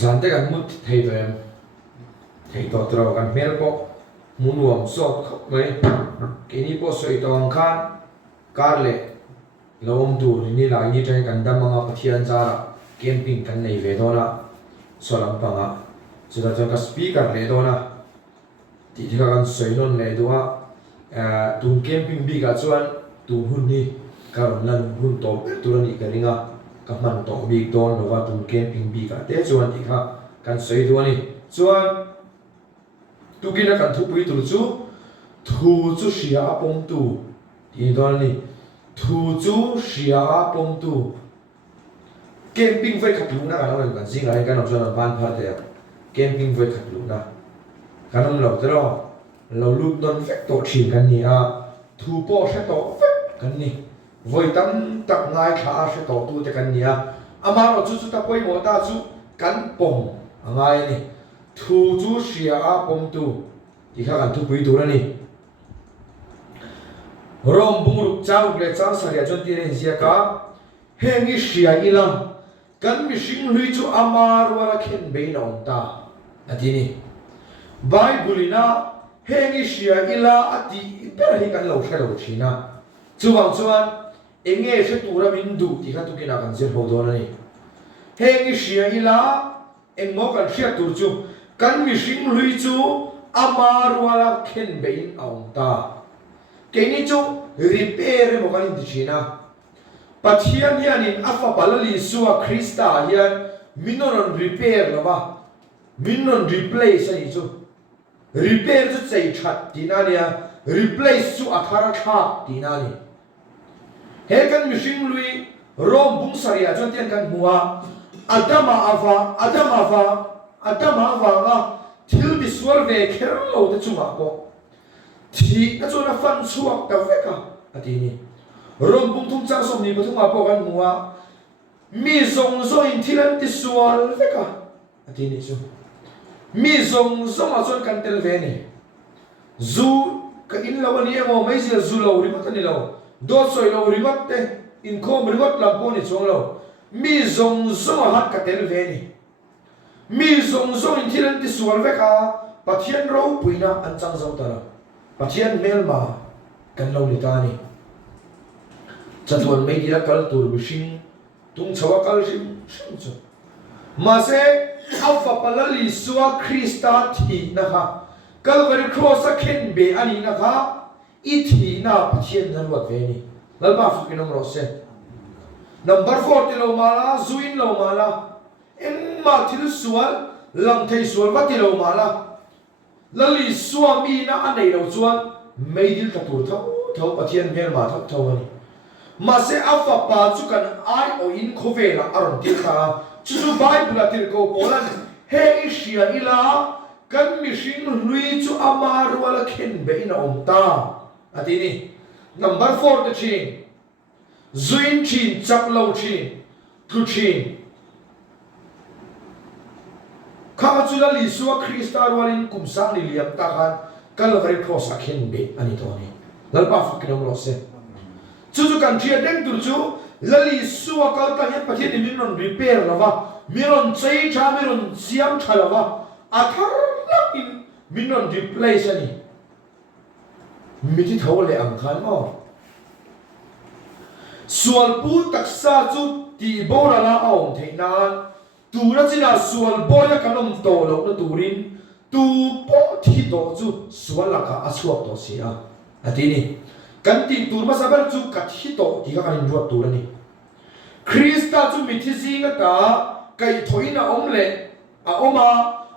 zan te kan mut thei to em thei to tro kan mel po munuam so khop mai kini po soi tong khan kar le lom tu ni la ni train kan dam anga pathian chara camping kan nei ve do na solam panga chuta chon ka speaker le do na ti thika kan soi non le do a tun camping bi ka chuan tu hun ni karon lan hun to turani ka ringa ka man to bi don no wa tun camping bi ka te chuan ti kha kan soi do ni chuan tu kina kan thu pui tu chu thu chu sia apong tu ti don ni thu chu sia apong tu camping vai khat lu na kan kan sing ai kan chuan ban pha te camping vai khat lu na kan lo te ro lo lu don fek to thin kan ni a thu po se to fek kan ni voi tam tak ngai kha se to tu te kan ni a ama ro chu chu ta poi mo ta chu kan pom angai ni thu chu sia apong tu ti kha kan thu pui tu na ni rom bung ruk chau le chang saria chon ti ren sia ka hengi sia ilam kan mi sing lui chu amar wala khen be na ta atini bible na hengi sia ila ati per hi kan lo thelo thina chuwang chuan enge se tura min du ti kha tu kina kan zer ho do na ni hengi sia ila engmo kan sia tur chu kan mi sing lui chu amar wala khen be na ta keni chu repair mo kan di china pathian hianin afa palali suwa krista hian minoron repair lo ba minon replace ani chu repair chu chei that tinania replace chu athara tha tinani he kan mishing lui rom bung saria chon tian kan muwa adama ava nga thil biswal ve kherlo te chunga ko thi na chona fan chuak ta veka atini rom bung thum chang som ni pathuma po kan muwa mi zong zo in thilan ti sual veka atini chu mi zong zo ma chon kan tel ve ni zu ka in law ni emo mai sia zu lo ri mat ni lo do soi lo ri mat te in khom ri mat lam po ni chong lo mi zong zo hat ka tel ve ni mi zong zo in thilan ti sual veka pathian ro puina an chang zo ta pathian melma kan lo ni ta ni chatuan mai dira kal tur bishing tung chawa kal sim chu ma se alpha palali suwa krista thi na kha calvary cross a khen be ani na kha I thi na pathian nan wat ve ni lalba fu kinom ro se number 4 ti lo mala zuin lo mala em ma thil sual lam thei sual wa ti lo mala lali suwa mi na anei lo chuan mai dil ta tur thau pathian mel ma thau ani ma se alpha pa chu kan ai o in khovela aron til kha chu bible atir ko polan he isia ila kan mishing lui chu amar wala khen be na omta atini number 4 the chin zuin chin chak lo chin tu chin kha chu la li suwa krista walin kumsang ni liam ta khan calvary cross a khen be ani to ni lalpa fu kinom lo se chu kan thia deng tur chu lali suwa kal ta he pathian ni min non repair lawa miron chei tha miron siam thalawa athar lakin min non replace ani miti thole ang khan mo sual pu taksa chu ti bora la aung theinan tura china sual boya kanom to lo na turin tu po thi do chu sual la ka asuak to sia atini kan tin tur ma sabar chu kathi to ti ka kan ruat tur ani krista chu mithi singa ta kai thoina omle a oma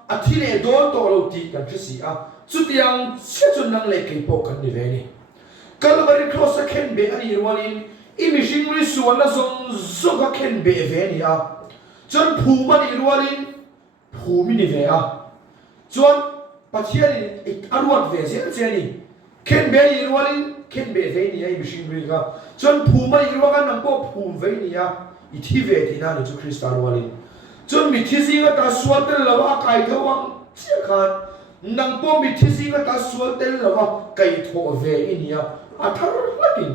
athile do to lo ti kan thisi a chu tiang se chun nang le kai po kan ni ve ni calvary cross a khen be ani rwalin imishing ri suala zong zo ka khen be ve ni a chon phu ma ni rwalin phu mi ni ve a chon pathian ni arwat ve zen cheni khen be ni rwalin khen be ve ni ai mishing ri ka chon phu ma ni rwa kan nang po phu ve ni a I thi ve ti na ni chu krista rwalin chon mi thi singa ta sual tel lawa kai thawang che khan nang po mi thi singa ta sual tel lawa kai tho ve inia athar lakin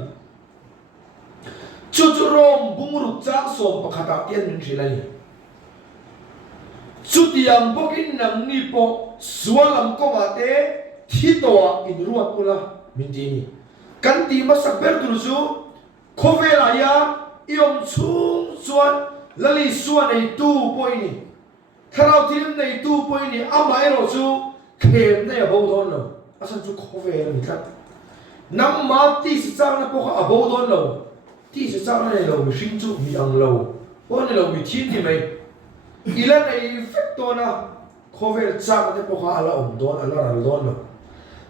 chu chu rom bungruk chak som pakhata tian min thilani chút tiang bokin nang ni po sualam ko mate thito in ruat ula mindini kan ti masak ber tu chu khovela ya iom chung chuan lali suan nei tu poini tharau tim nei tu poini ama ero chu khem nei abo don lo asan chu khovela mi kat nam ma ti si chang na po abo don lo ti si chang na lo mi sing chu mi ang lo pon lo mi thin ni mai ilan ai fekto na khovel chang na po ala don ala ral don lo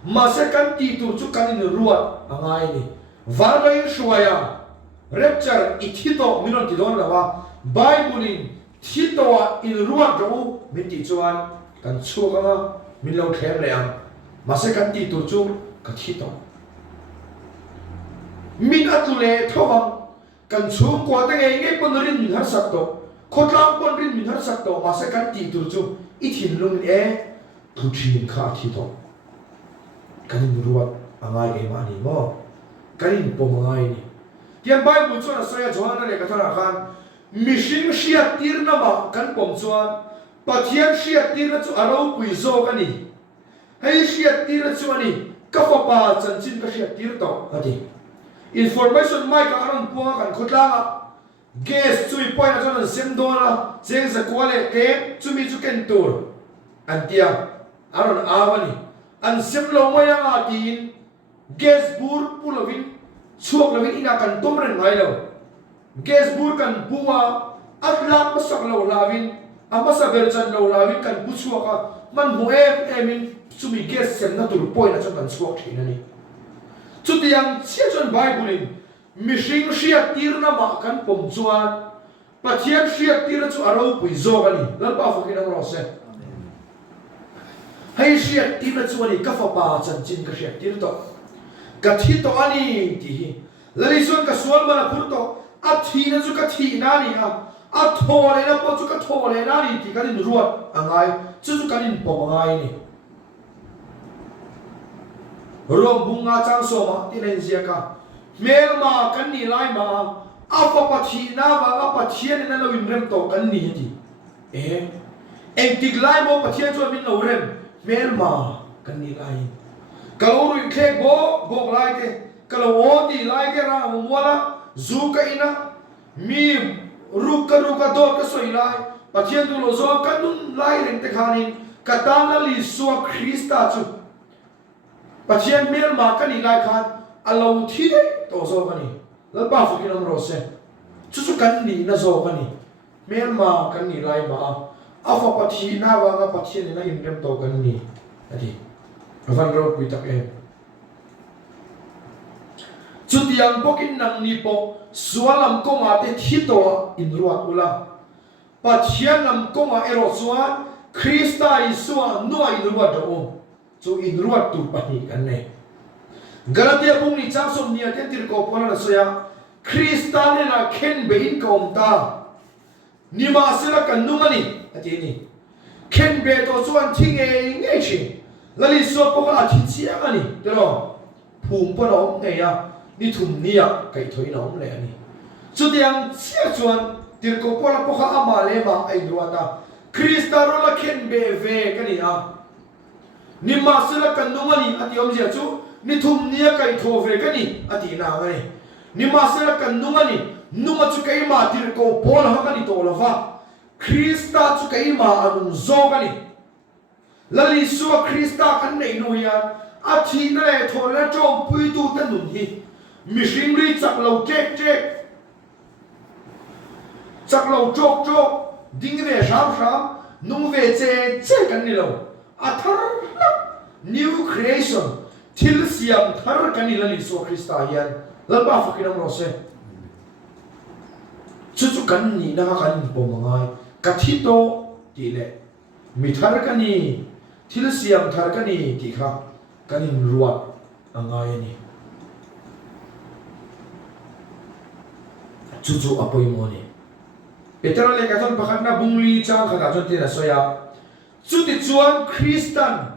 ma se kan ti tu chu kan in ruat angai ni varbai shuaya rapture ithito minon ti don lawa bible in thito in ruat ro min ti chuan kan chu ka min lo thlem le ang ma se kan ti tu chu ka thito min atule thowam kan chung kwa ta nge ponorin min har sak to khotlang ponrin min har sak to ma se kan ti tu chu ithin lung e thu thin kha thito kanin ruat angai e mani mo kanin pomangai ni tiang bible chuan saya johanna le kathara khan mishing shia tirna ma kan pom chuan pathian shia tirna chu aro pui zo kani hei shia tirna chu ani ka fa pa chanchin ka shia tir to ati information mai ka aron puanga kan khotlanga gas chui point chuan sem dona cheng za kwale ke chumi chu ken tur antia aron awani an sem lo maya nga tin gas bur pulovin chuak lovin ina kan tomren ngai lo gas bur kan buwa atlak masak lo lavin amasa berchan lo lavin kan bu chuaka man mu emin chumi gas sem na tur point chuan kan chuak thina ni chutiang chia chuan bible in mishing shia tirna ma kan pom chuan pathian shia tir chu aro pui zo ani lalpa fakin ang rose hei shia tir chu ani ka fa pa chan chin ka shia tir to ka thi to ani ti lali chuan ka sual mana phur to a thi na chu ka thi na ni a thole na po chu ka thole na ni ti kan in ruat angai chu kan in pom angai ni rom bunga chang so ma tinen zia ka mel ma kan ni lai ma apa pathi na ma a pathian na lo in rem to kan ni ti en tik lai mo pathian chu min lo rem mel ma kan ni lai kalau ru ke bo lai ke kalau odi lai ke ra mo wala zu ka ina mi ruka do ka soi lai pathian tu lo zo kan nun lai reng te khanin katana li suwa krista chu pathian mel ma kan ni lai khan alo thi de to zo kani la pa fu kinam ro se chu kan ni na zo kani mel ma kan ni lai ma afa pathi na wa ga pathian na in rem to kan ni ati avan ro pi tak e chu tiang bokin nang ni po sualam ko ma te thito in ruat ula pathian nam ko ma ero chuan krista isua no in ruat do chu in ruat tu pani kan ne galatia bung ni chang som nia ten tir ko pona na soya kristane na ken be in kom ta nima sila kan nungani ati ni ken be to chuan thing e nge chi lali so ko ka thi chi ani tero phum po no nge ya ni thum nia kai thoi no le ani chu tiang chia chuan tir ko pona po kha ama le ma ai ruata kristaro la ken be ve kani a nima sila kan nungani ati om jia chu ni thum nia kai tho ve kani ati na ngai ni ma se la kan nunga ni nunga chu kai ma tir ko pol ha kani to lova krista chu kai ma anung zo kani lali su krista kan nei no ya a thi na le tho la chom pui tu tan nun hi mishing ri chak lo chek chak lo chok ding ve sham nung ve che kan ni lo a thar new creation thil siam thar kani lali so krista hian lalpa fakinam ro se chu kan ni na kan pomangai kathito ti le mi thar kani thil siam thar kani ti kha kanin ruat angai ni chu apoi mo ni petera le ka thon pakhat na bungli chang kha chon ti na soya chu ti chuan kristan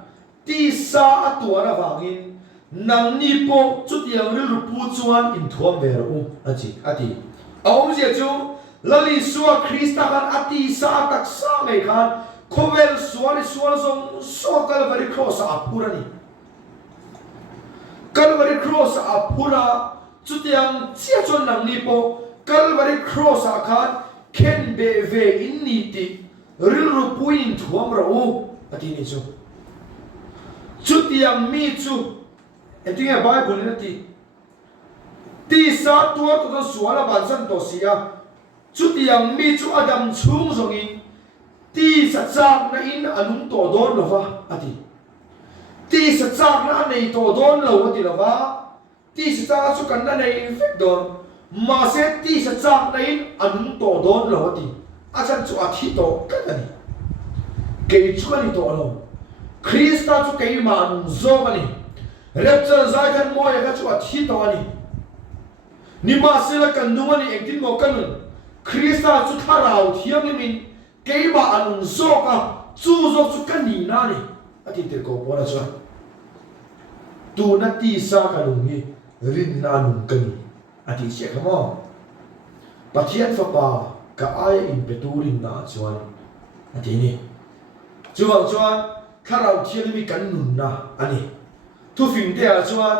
ti sa atuara wangin nang ni po chu tiang ri lu pu chuan in thuam ve ro ati aum je chu lali suwa krista kan ati sa tak sa mai khan khovel sual zong so Calvary cross apura ni Calvary cross apura chutiang chia chon nang ni po Calvary cross akhan ken be ve in ni ti ril ru puin thuam ra u ati ni chu chutiang mi chu entinga Bible ni ti sa tua to suala bansan to sia chutiang mi chu Adam chung zongin ti sa chak na in anung to don lova ati ti sa chak na nei to don lo ati lova ti sa chak chu kan na nei fek don ma se ti sa chak na in anung to don lo ati achan chu athi to kan ani ke chu ani to lo Krista chu ke ma anung zo ani rapture za kan mo ya chu athi to ani ni ma se la kan nu ani ektin mo kanun Krista chu tharau thiam ni min ke ma anung zo ka chu zo chu kan ni na ni ati te ko pora chu tu na ti sa ka lung ni rin na lung kan ati che ka mo pathian fa pa ka ai in beturin na chuan ati ni chuang chuan tharau thiam mi kan nun na ani tu fing te a chuan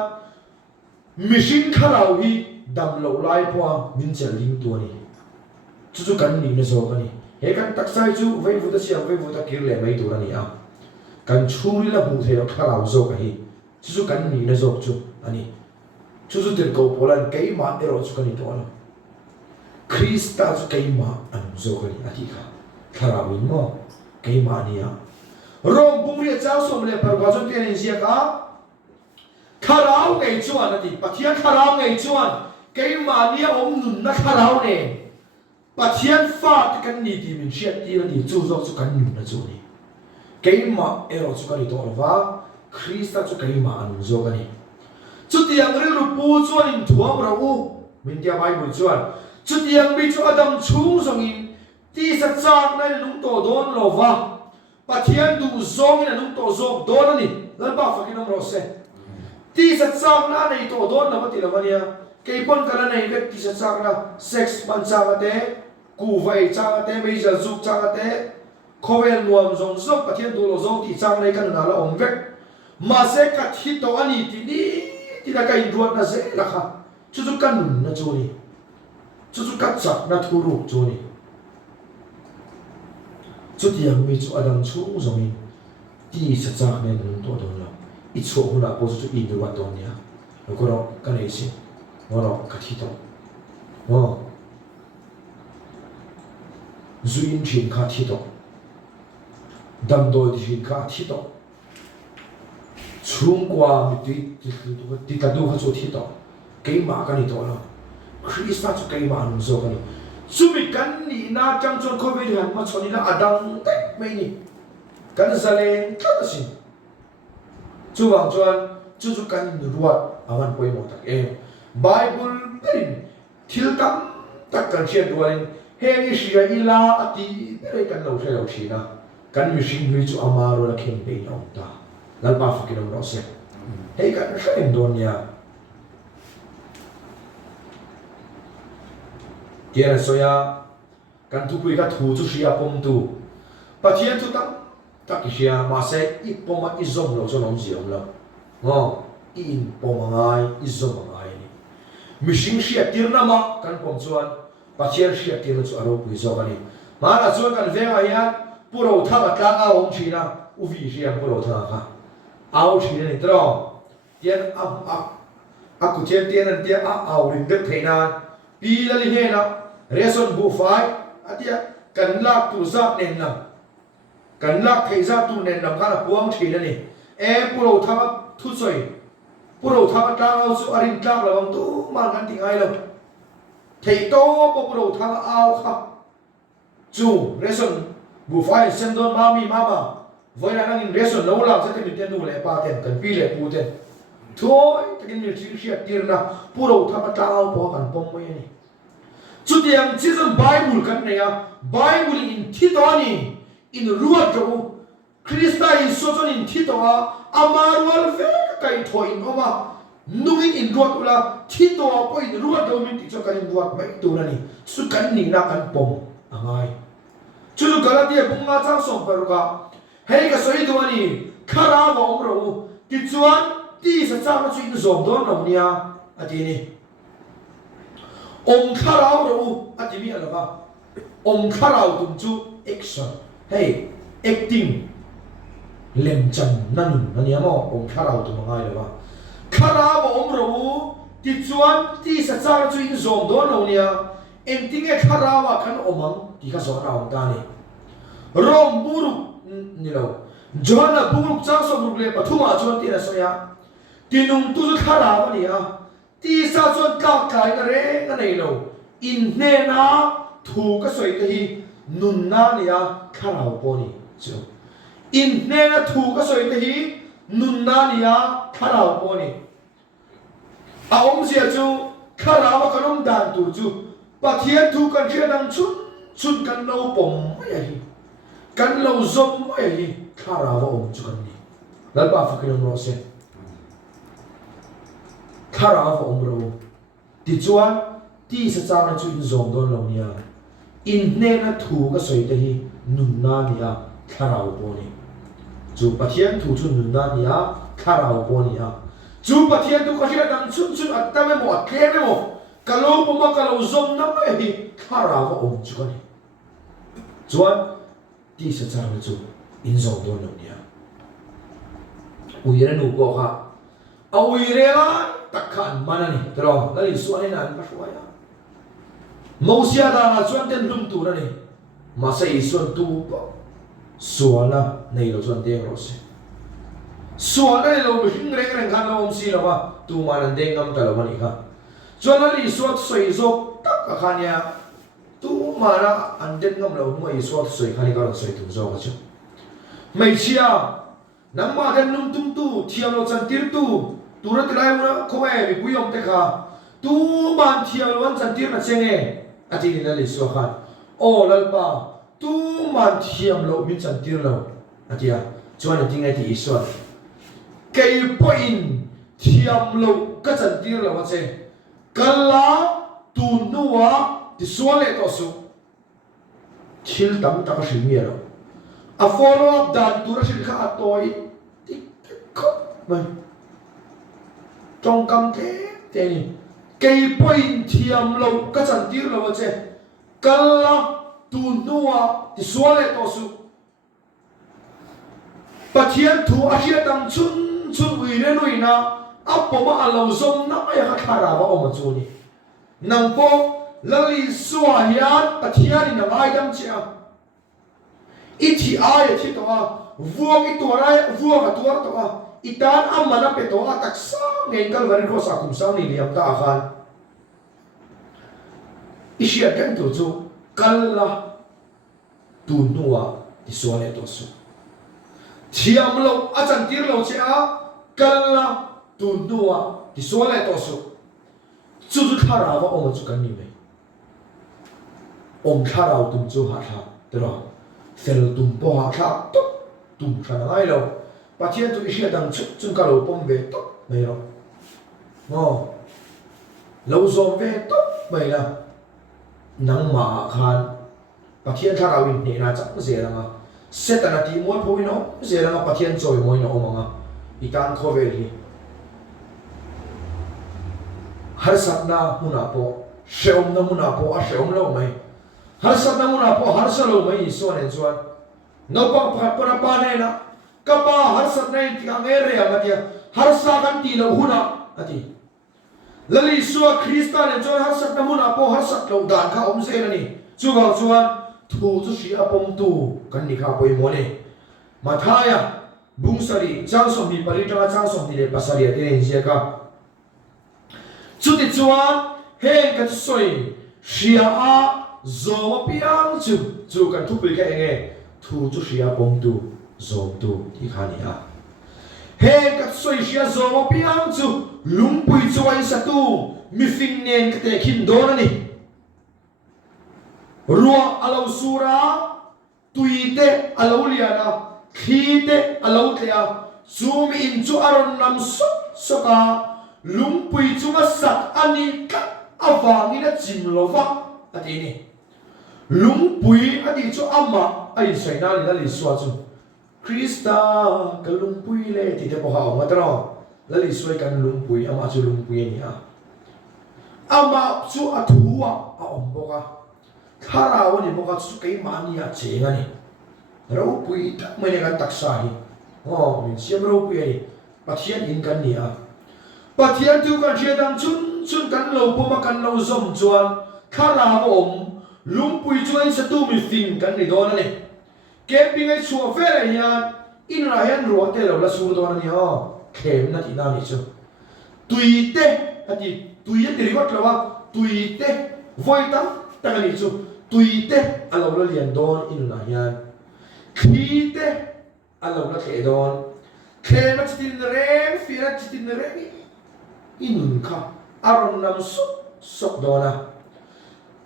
mission tharau hi dam lo lai po min chel ling tu ni chu kan ni na zo ka ni he kan taksai chu vai vu ta siam vai vu ta kir le mai tu ani a kan churi la bu the lo tharau zo ka hi chu kan ni na zo chu ani chu te ko polan kai ma ero chu kan ni to ala Krista chu kai ma an zo ka ni ati kha tharau in mo kai ma ni a rom bung ri chao som le par wa chon ten sia ka tharau ngai chuan ati pathian tharau ngai chuan kai ma ni om nun na tharau ne pathian fa kan ni ti min shet ti ni chu zo chu kan nun na chu ni kai ma ero chu kan ni to wa Krista chu kai ma an zo ka ni chu tiang ri lu pu chuan in thuam ra u min dia Bible chuan chu tiang bi chu Adam chung zong in ti sa chak na lung to don lo wa pathian du zong in lung to zong don ni lan ba fa kin ro se ti sa chak na nei to don na ti la wa nia ke pon kala nei ve ti sa chak na sex ban cha te ku vai cha te me ja zu cha te khovel nuam zong zong pathian du lo zong ti chang nei kan na la ong ve ma se ka thi to ani ti ni ti la ka in ruat na se la kha chu chu kan nun na chu ni chu chu ka chak na thu ru chu ni chu ti yang mi chu Adam chung zong in ti sa chak ne nun to don la i chu hu na po chu in ruat don nia ko ro ka nei si mo ro ka thi to mo zuin thin kha thi to dam do di kha thi to chung qua mi ti ta du kha chu thi to ke ma ka ni to la Krista chu ke ma nu zo ka ni chu mi kan ni na chang chon ko ve han ma choni na adang te me ni kan zalen ka sin chu wang chuan chu chu kan ruat awan poi mo tak e Bible perin thil tam tak kan chen duan he ni sia ila ati re kan lo se lo china kan mi shin ri chu amaro la khen pe no ta lal ba fa kin ro se he kan shen don ya kia soya kan tu pui ka thu chu sia pom tu pathian tu tam tak sia ma se I pom ma I zom lo cho nom jiom lo ngo in pom ngai I zom ngai ni mi sing sia tir na ma kan pom chuan pathian sia tir chu aro pui zo ani ma la chuan kan ve ma ya puro tha ka tlang a ong china u vi sia puro tha kha au china ni tro tian a ku chen tian an tia a au ring de theina pi la li he na reson bu fai atia kan lak tu zat nen na kan lak thei za tu nen na kana puang thina ni e puro tha thu choi puro tha ta au su arin tlak la bang tu man kan ti ai lo thei to po puro tha au kha chu reson bu fai sen don mami mama voi na nang in reson lo la sa te mi ten nu le pa ten kan pi le pu ten thôi takin mi chi sia tir na puro tha ta au po kan pom mo ni chu tiang chi zam Bible kan ne ya Bible in thi to ni in ruat jo Krista in so chon in thi to a amarwal ve kai tho in oma nungin in ruat ula thi to po in ruat do min ti cho kan ruat mai tu na ni su kan ni na kan pom angai chu Galatia bunga chang som paruka hei ka soi do ani khara wa omro ti chuan ti sa chang chu in zom don no nia ati ni khara ro ati mi alaba khara tum chu action hey acting lem chan nan ania mo khara tum ngai laba khara wa omro ti chuan ti sa chang chu in zom don no nia acting e khara wa kan omang ti ka zo raung ta ni rom buruk ni lo Johanna buruk chang so buruk le pathuma chuan ti na soya tinung tu chu khara wa ni a ti sa chuan ka kai na re na nei lo in ne na thu ka soi te hi nun na ni a khara po ni chu in ne na thu ka soi te hi nun na ni a khara po ni a sia chu khara wa kanom dan tu chu pathian thu kan thia dang chun kan lo pom mai hi kan lo zom mai hi khara wa chu kan ni lal ba fa kan no se khara wa ro ti chuan ti sa chang chu in zom don lo nia in ne na thu ka soi te hi nun na nia khara po ni chu pathian thu chu nun na nia khara po ni a chu pathian tu ka thia dang chun at me mo at kle me mo kalau puma kalau zom na mai hi khara wa chu kan ni chuan ti sa chang chu in zom don lo nia uire nu ko ha a uire la takhan manani tro la li suan ni nan pa suaya Mausia da na chuan ten lum tu na ni ma sei suan tu pa suana nei lo chuan deng ro se suana nei lo hing reng khan lo si lo ba tu ma nan deng ngam ta lo ni kha chuan la li suat soi zo tak ka khania tu ma na an den ngam lo mo i suat soi khani ka soi tu zo ka chu mai chia nang ma den lum tum tu thiam lo chan tir tu tu ra trai mo ko mai mi puyom te kha tu man thiam lo chan tir na chenge ati ni la li so khan o lal pa tu man thiam lo min chan tir lo atia chuan ting ai ti iswa kei point thiam lo ka chan tir lo che kala tu nuwa ti suale to su thil tam ta ka hri mi lo a follow up dan tu ra hri kha atoi ti ko mai trong kam te ni cây point thiam lo ka chan tir lo che kala tu nuwa ti suale to su pathian thu a hria dang chun ui re noi na apoma alo zom na mai ka khara wa om chu ni nang po lali suwa hian pathian in ngai dam chia ithi ai thi to a vuang I to rai vuang a tuar to a itan amana pe to a taksa ngei kal varin ko sa kum sang ni liam ta khan isia kan tu chu kala tu nuwa ti suale to su thiam lo a chan tir lo che a kala tu nuwa ti suale to su chu khara wa om chu kan ni me khara tum chu ha tha tro sel tum po ha tha to tum khana ai lo pathian tu isia dang chun ka lo pom ve to mai lo mo lo zom ve to mai la nang ma khan pathian thara win ne na chak ze la ma setana ti mo pho no ze la ma pathian choi moi no ma ikan kho ve hi har satna huna po sheom na huna po a sheom lo mai har satna huna po har sa lo mai so ne chuan no pa pa ne na ka pa har satna ti ang ere ma ti har sa kan ti lo huna ati lali suwa Krista ne chuan har sak namuna po har sak lo dan kha om se na ni chuwang chuan thu chu si apom tu kan ni kha poi mo ne mathaya bungsari changsom mi palita changsom ni le pasari ate ne sia ka chuti chuan heng ka soi sia a zo piang chu kan thu pe ka enge thu chu si apom tu zo tu ti khani a heng ka soi sia zo piang chu lumpui chuai satu mi fing nen ka te khin don ani ruwa alo sura tuite alo liana khite alo tlea zoom in chu aron nam soka lumpui chunga sak ani ka awangina chimlova atini lung pui adi chu ama ai sai na li li swa chu Krista ka lung pui le ti te po ha ma tro la li swai kan lung pui ama chu lung pui ni a ama chu a thuwa a om boka khara woni boka chu kai mani a chenga ni ro pui ta mene kan taksa hi min siam ro pui ai pathian in kan ni a pathian tu kan chia dang chun kan lo poma kan lo zom chuan khara om lung pui chuan sa tu mi fin kan ni don ani camping ai chua fe la hian in la hian ro te lo la sur don ani ho khem na ti na ni chu tuite ati tuite ri wat lawa tuite voita ta ni chu tuite alo la lian don in la hian khite alo la the don khem chitin re fira chitin re inun kha aron nam sok dona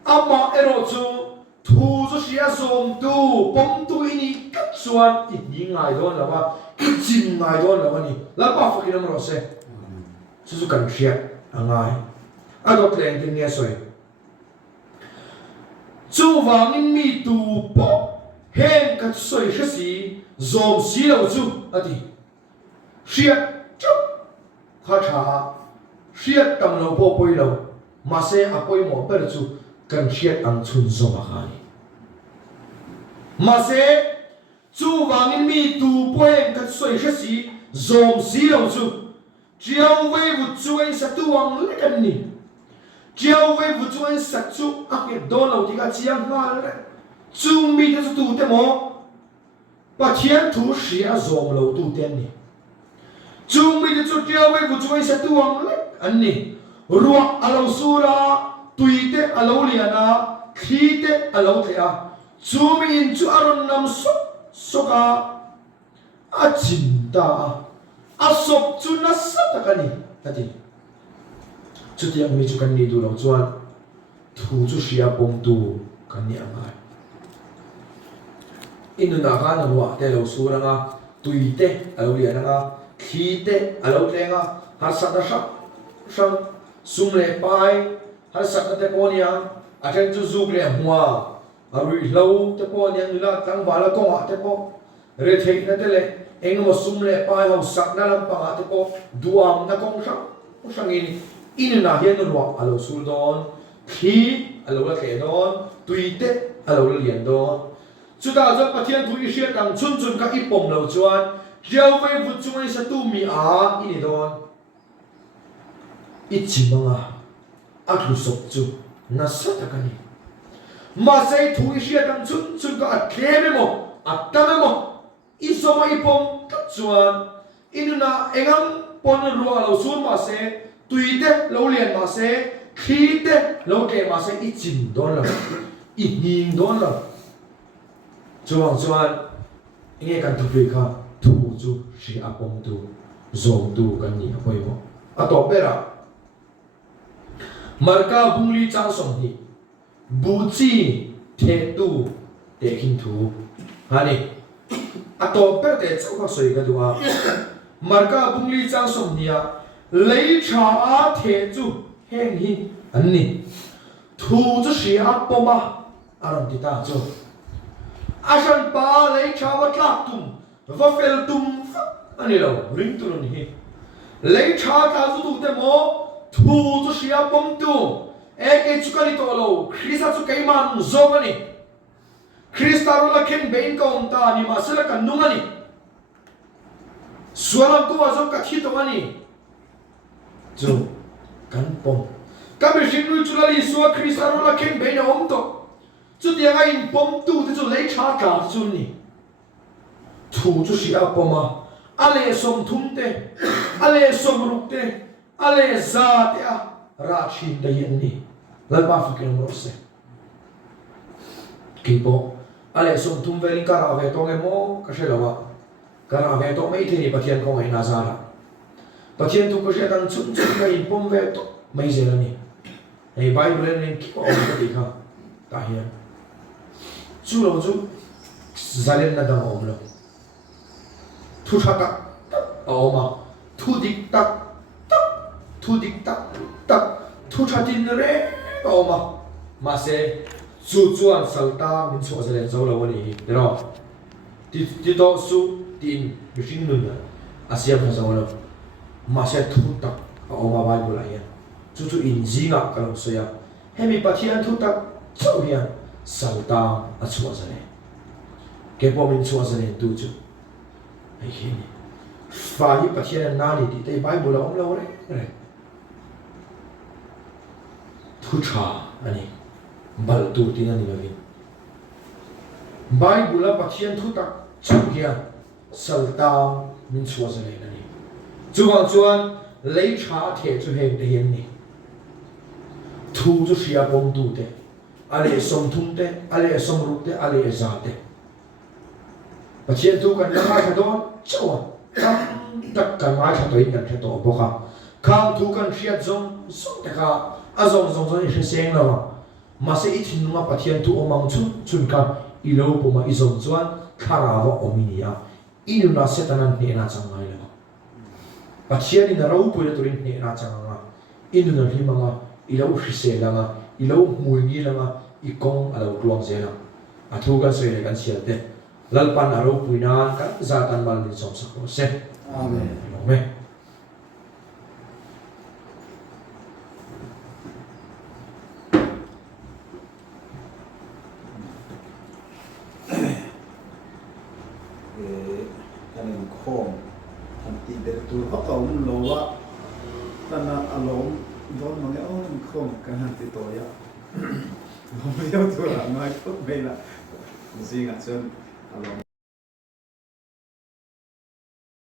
ama ero chu thu chu sia som tu pom tu ini kat chuan i ngai don lawa i chin ngai don lawa ni la pa fa kinam ro se chu kan khia angai ado pleng tin nge soi chu wangin mi tu po hen kat soi khasi zom si lo chu ati khia chu kha tha khia tam lo po poi lo ma se a poi mo per chu kan khiat ang chun zoma khani ma se chu wangin mi tu poem kan soi khasi zom si lo chu chiao wei vu chuan sa tu wang le kan ni chiao wei vu chuan sa chu a ke don lo ti ka chiang nga le chu mi te tu te mo pa thian thu shi a zom lo tu ten ni chu mi te chu chiao wei vu chuan sa tu wang le an ni ruak alo sura tuite alo liana khite alo thea chumi in chu aron nam soka a chinta a sop chu na satakani ati chuti ang mi chu kan ni du lo chuan thu chu sia pom tu kan ni angai inu na ka na wa te lo suranga tuite alo liana nga khite alo thenga ha sa sang sumle pai har sak te ponia aten chu zuk le hua arui lo te ponia nula tang bala ko te po re thei na te le engmo sum le pai ho sak na lam pa te po duam na kong sang in na hian ro alo sul don khi alo la ke don tuite alo la lian don chu ta zo pathian thu i hria tang chun ka i pom lo chuan jiao wei vu chuan sa tu mi a ini don i chimanga atlu sok chu na satakani ma sei thu isia kan chun ka atleme mo atame mo isoma ipom chuan inuna engam pon ro lo sur ma se tuite lo lian ma se khite lo ke ma se i chin don la i ning don la chuan inge kan thu kha thu chu shi apom tu zom tu kan ni apoi mo atopera marka bungli chang som hi buchi the tu te hin thu hani ato per te chau ka soi ka duwa marka bungli chang som nia lei cha a the chu heng hi anni thu chu shi a poma aram ti ta chu asan pa lei cha wa tlak tum va fel tum ani lo ring tu ni lei cha ta chu tu te mo thu chu sia pom tu e chukani to lo Krista chu kai man zomani Krista ro la ken bein ka ta ni ma sala kan nungani sualam ko azo ka thi to ani chu kan pom ka be shin nu chu la li suwa Krista ro la ken bein om to chu dia ga in pom tu te chu lei cha ka chu ni thu chu sia poma ale som thum te ale som ruk te ale za te a ra chin da yen ni lan ba fu ken mo se kipo ale som thum velin ka ra ve to nge mo ka she lawa ka ra ve to mai the ni pathian ko ngai na za ra pathian tu ko she dang chun ka in pom ve to mai je la ni ei bible len ki ko ka ti kha ta hian chu lo chu zalen na da om lo thu tha ta oma thu dik tak thu dik tak thu tha tin re oma ma se chu chuan salta min chu asalen zo lo ani ro ti to su tin mishing nun asiam ha zo lo ma se thu tak a oma bible la yan chu in jinga kalong soya hemi pathian thu tak chau hian salta a chu asale ke po min chu asalen tu chu ai hin fa hi pathian na ni ti te bible la om lo re thu cha ani bal tu tin ani lovin bible la pathian thu tak chau hian salta min chu asale ani chuan lấy trả thể cho hệ để hiện này thu cho xia bom tu thế ale som thum thế ale som rup thế ale za thế và chuyện thu cần làm ai đó cháu à tất cả ai cho tôi nhận cho tôi bốc à khang thu cần xia giống giống thế cả à giống như sen là mà sẽ ít hin mà chuyện thu omang chun cả ilo bom mà izom chuan khara va ominia inu na setanan ne na changai la pathian in ro pui turin ne na changa inu na himanga ilo hrise langa ilo muingi langa ikong alo tuang zela athu kan soi kan siate lalpan aro puina kan zatan mal ni som sakho se amen amen kanin khom an ti de tu ho to lo wa tana alom don ma ne on khom kan han ti to ya lo me yo tu la mai phut me la zinga chen alom